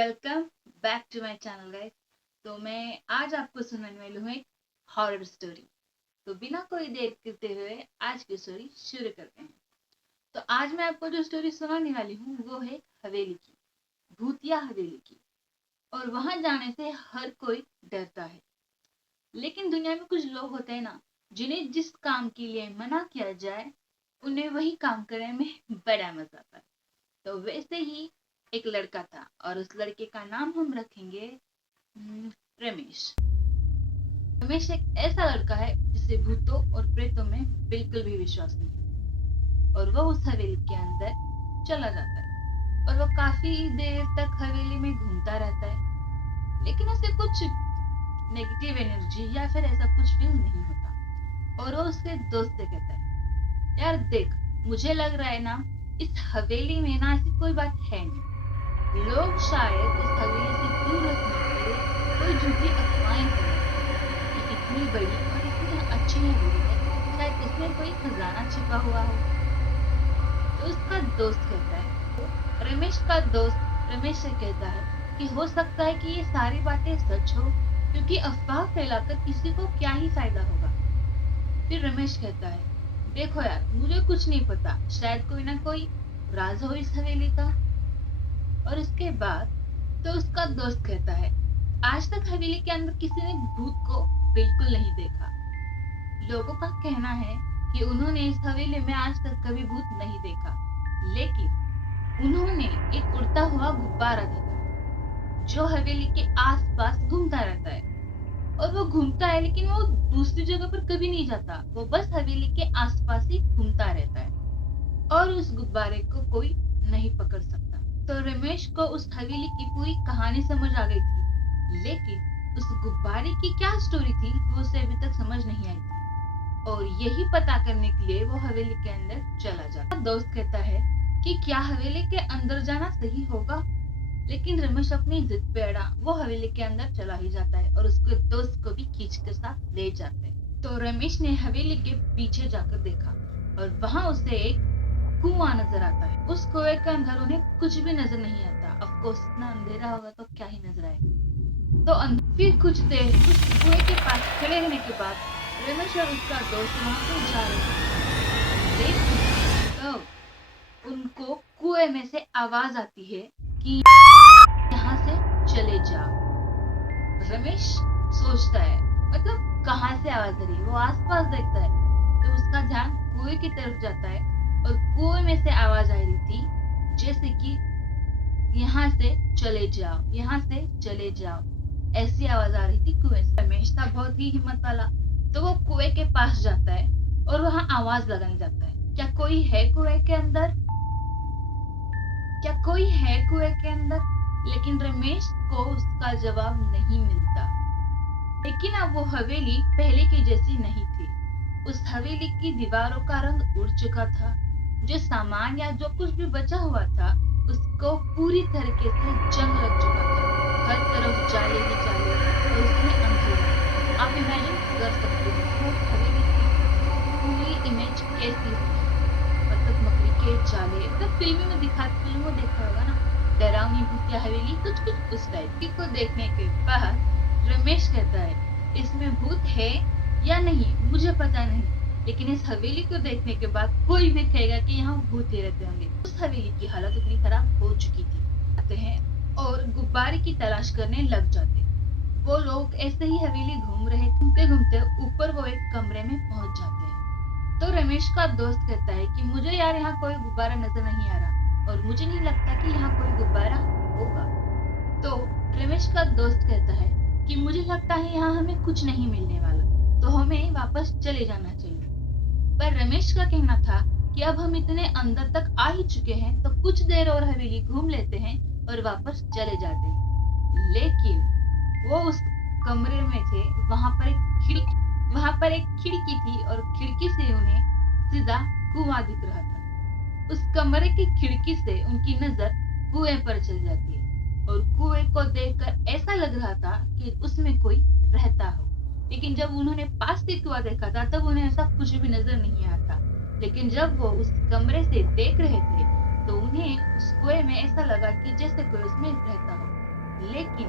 Welcome back to my channel guys. तो मैं आज आपको सुनाने वाली हूँ एक हॉरर स्टोरी। तो बिना कोई देर करते हुए आज की स्टोरी शुरू करते हैं। तो आज मैं आपको जो स्टोरी सुनाने वाली हूँ वो है हवेली की, भूतिया हवेली की। और वहां जाने से हर कोई डरता है, लेकिन दुनिया में कुछ लोग होते हैं ना, जिन्हें जिस काम के लिए मना किया जाए उन्हें वही काम करने में बड़ा मजा आता है। तो वैसे ही एक लड़का था और उस लड़के का नाम हम रखेंगे रमेश। रमेश एक ऐसा लड़का है जिसे भूतों और प्रेतों में बिल्कुल भी विश्वास नहीं है। और वो उस हवेली के अंदर चला जाता है और वो काफी देर तक हवेली में घूमता रहता है, लेकिन उसे कुछ नेगेटिव एनर्जी या फिर ऐसा कुछ फील नहीं होता। और वो उसके दोस्त से कहता है, यार देख, मुझे लग रहा है ना, इस हवेली में ना ऐसी कोई बात है नहीं। लोग शायद इस हवेली से दूर रखने के लिए कोई झूठी अफवाहें फैलाते हैं कि इतनी बड़ी और इतनी अच्छी हवेली है, शायद इसमें कोई खजाना छिपा हुआ हो। तो उसका दोस्त कहता है, रमेश का दोस्त रमेश से कहता है कि हो सकता है कि ये सारी बातें सच हो, क्योंकि अफवाह फैलाकर किसी को क्या ही फायदा होगा। फिर रमेश कहता है, देखो यार, मुझे कुछ नहीं पता, शायद कोई ना कोई राज हो इस हवेली का। और उसके बाद तो उसका दोस्त कहता है, आज तक हवेली के अंदर किसी ने भूत को बिल्कुल नहीं देखा। लोगों का कहना है कि उन्होंने इस हवेली में आज तक कभी भूत नहीं देखा, लेकिन उन्होंने एक उड़ता हुआ गुब्बारा देखा जो हवेली के आसपास घूमता रहता है। और वो घूमता है, लेकिन वो दूसरी जगह पर कभी नहीं जाता, वो बस हवेली के आसपास ही घूमता रहता है और उस गुब्बारे को कोई नहीं पकड़ सकता। तो रमेश को उस हवेली की पूरी कहानी समझ आ गई थी, लेकिन उस गुब्बारे की क्या स्टोरी थी वो उसे अभी तक समझ नहीं आई थी। और यही पता करने के लिए वो हवेली के अंदर चला जाता। दोस्त कहता है कि क्या हवेली के अंदर जाना सही होगा, लेकिन रमेश अपनी जिद पे अड़ा वो हवेली के अंदर चला ही जाता है और उसके दोस्त को भी खींच कर साथ ले जाते हैं। तो रमेश ने हवेली के पीछे जाकर देखा और वहां उसे एक कुआं नजर आता है। उस कुएं के अंदर उन्हें कुछ भी नजर नहीं आता। ऑफ कोर्स इतना अंधेरा होगा तो क्या ही नजर आएगा। तो फिर कुछ देर उस कुएं के पास खड़े रहने के बाद रमेश और उसका दोस्त वहां से जा रहे हैं, लेकिन तो उनको कुएं में से आवाज आती है कि यहाँ से चले जाओ। रमेश सोचता है, मतलब कहाँ से आवाज आ रही है। वो आसपास देखता है तो उसका ध्यान कुएं की तरफ जाता है और कुएं में से आवाज आ रही थी जैसे कि यहाँ से चले जाओ, यहाँ से चले जाओ, ऐसी आवाज आ रही थी कुएं से। रमेश था बहुत ही हिम्मत वाला, तो वो कुएं के पास जाता है और वहां आवाज लगाने जाता है, क्या कोई है कुएं के अंदर, क्या कोई है कुएं के अंदर। लेकिन रमेश को उसका जवाब नहीं मिलता। लेकिन अब वो हवेली पहले की जैसी नहीं थी। उस हवेली की दीवारों का रंग उड़ चुका था। जो सामान या जो कुछ भी बचा हुआ था उसको पूरी तरीके से जंग लग चुका था। हर तरफ जाले ही जाले और उसमें अंधेरा। आप इमेजिन कर सकते हो वो हवेली की पूरी इमेज कैसी होगी। मतलब मकड़ी के जाले, मतलब फिल्मों में देखा होगा ना, डरावनी भूतिया हवेली, कुछ कुछ उस टाइप को देखने के बाद रमेश कहता है, इसमें भूत है या नहीं मुझे पता नहीं, लेकिन इस हवेली को देखने के बाद कोई भी कहेगा कि यहाँ भूत ही रहते होंगे। उस हवेली की हालत इतनी खराब हो चुकी थी। आते हैं और गुब्बारे की तलाश करने लग जाते। वो लोग ऐसे ही हवेली घूम रहे, घूमते घूमते ऊपर वो एक कमरे में पहुंच जाते हैं। तो रमेश का दोस्त कहता है कि मुझे यार यहाँ कोई गुब्बारा नजर नहीं आ रहा और मुझे नहीं लगता कि यहाँ कोई गुब्बारा होगा। तो रमेश का दोस्त कहता है कि मुझे लगता है यहाँ हमें कुछ नहीं मिलने वाला, तो हमें वापस चले जाना चाहिए। पर रमेश का कहना था कि अब हम इतने अंदर तक आ ही चुके हैं तो कुछ देर और हवेली घूम लेते हैं और वापस चले जाते हैं। लेकिन वो उस कमरे में थे, वहां पर एक खिड़की थी और खिड़की से उन्हें सीधा कुआं दिख रहा था। उस कमरे की खिड़की से उनकी नजर कुएं पर चल जाती है और कुएं को देखकर ऐसा लग रहा था कि उसमें कोई रहता हो। लेकिन जब उन्होंने पास से कुआं देखा था तब उन्हें ऐसा कुछ भी नजर नहीं आया था। लेकिन जब वो उस कमरे से देख रहे थे तो उन्हें उस कुएं में ऐसा लगा कि जैसे कोई उसमें रहता हो। लेकिन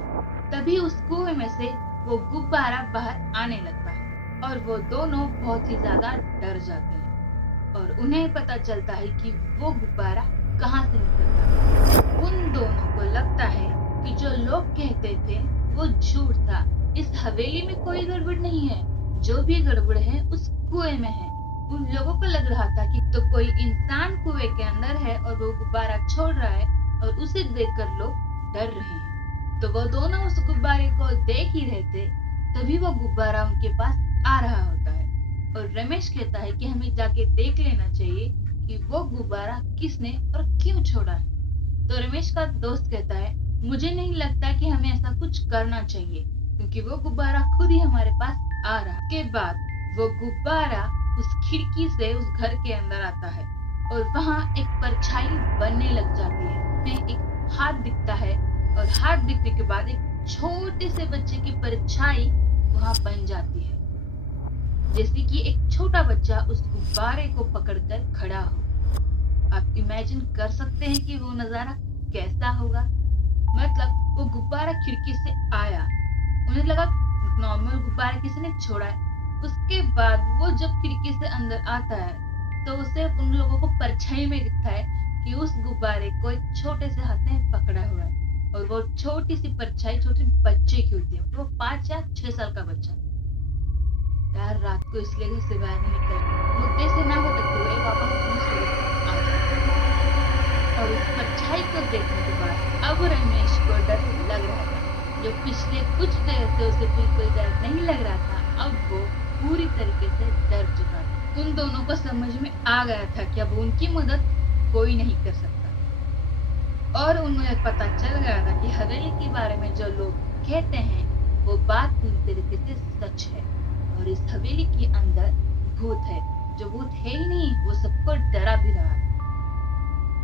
तभी उस कुएं में से वो गुब्बारा बाहर आने लगता है और वो दोनों बहुत ही ज्यादा डर जाते हैं और उन्हें पता चलता है कि वो गुब्बारा कहाँ से निकलता है। उन दोनों को लगता है कि जो लोग कहते थे वो झूठ था। इस हवेली में कोई गड़बड़ नहीं है, जो भी गड़बड़ है उस कुएं में है। उन लोगों को लग रहा था कि तो कोई इंसान कुएं के अंदर है और वो गुब्बारा छोड़ रहा है और उसे देखकर लोग डर रहे हैं। तो वो दोनों उस गुब्बारे को देख ही रहे थे, तभी वो गुब्बारा उनके पास आ रहा होता है और रमेश कहता है कि हमें जाके देख लेना चाहिए कि वो गुब्बारा किसने और क्यों छोड़ा है। तो रमेश का दोस्त कहता है, मुझे नहीं लगता कि हमें ऐसा कुछ करना चाहिए क्योंकि वो गुब्बारा खुद ही हमारे पास आ रहा है। के बाद वो गुब्बारा उस खिड़की से उस घर के अंदर आता है और वहां एक परछाई बनने लग जाती है। में एक हाथ दिखता है और हाथ दिखने के बाद एक छोटे से बच्चे की परछाई वहां बन जाती है, जैसे कि एक छोटा बच्चा उस गुब्बारे को पकड़कर खड़ा हो। आप इमेजिन कर सकते हैं कि वो नजारा कैसा होगा। मतलब वो गुब्बारा खिड़की से आया, उन्हें लगा नॉर्मल गुब्बारा किसी ने छोड़ा है। उसके बाद वो जब खिड़की से अंदर आता है तो उसे उन लोगों को परछाई में दिखता है कि उस गुब्बारे को एक छोटे से हाथ में पकड़ा हुआ है और वो छोटी सी परछाई छोटे बच्चे की होती है, वो 5 या 6 साल का बच्चा। यार रात को इसलिए घर से बाहर नहीं निकल, मुद्दे से ना भटकते हुए वापस अपने स्टोरी पर आ जाते। और उस परछाई को देखने के बाद अब रमेश को डर लग रहा था। जो पिछले कुछ देर से उसे बिल्कुल डर नहीं लग रहा था, अब वो पूरी तरीके से डर चुका था। उन दोनों को समझ में आ गया था कि अब उनकी मदद कोई नहीं कर सकता और उन्हें पता चल गया था कि हवेली के बारे में जो लोग कहते हैं वो बात पूरी तरीके से सच है और इस हवेली के अंदर भूत है। जो भूत है ही नहीं, वो सबको डरा भी रहा है।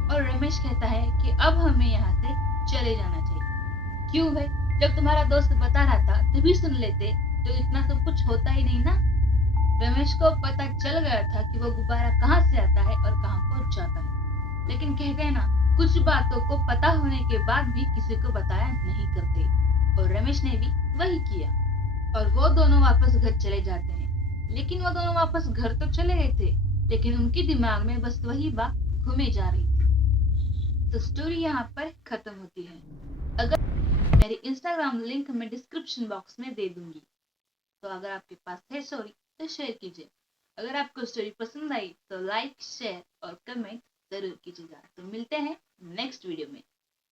और रमेश कहता है कि अब हमें यहाँ से चले जाना चाहिए। क्यों भाई, जब तुम्हारा दोस्त बता रहा था तभी सुन लेते तो इतना सब कुछ होता ही नहीं ना। रमेश को पता चल गया था कि वो गुब्बारा कहाँ से आता है और कहाँ पहुंच जाता है, लेकिन कहते हैं ना, कुछ बातों को पता होने के बाद भी किसी को बताया नहीं करते और रमेश ने भी वही किया और वो दोनों वापस घर चले जाते हैं। लेकिन वो दोनों वापस घर तो चले गए थे, लेकिन उनके दिमाग में बस वही बात घूमे जा रही थी। तो स्टोरी यहाँ पर खत्म होती है। अगर मेरी इंस्टाग्राम लिंक मैं डिस्क्रिप्शन बॉक्स में दे दूंगी, तो अगर आपके पास है स्टोरी तो शेयर कीजिए। अगर आपको स्टोरी पसंद आई तो लाइक, शेयर और कमेंट जरूर कीजिएगा। तो मिलते हैं नेक्स्ट वीडियो में।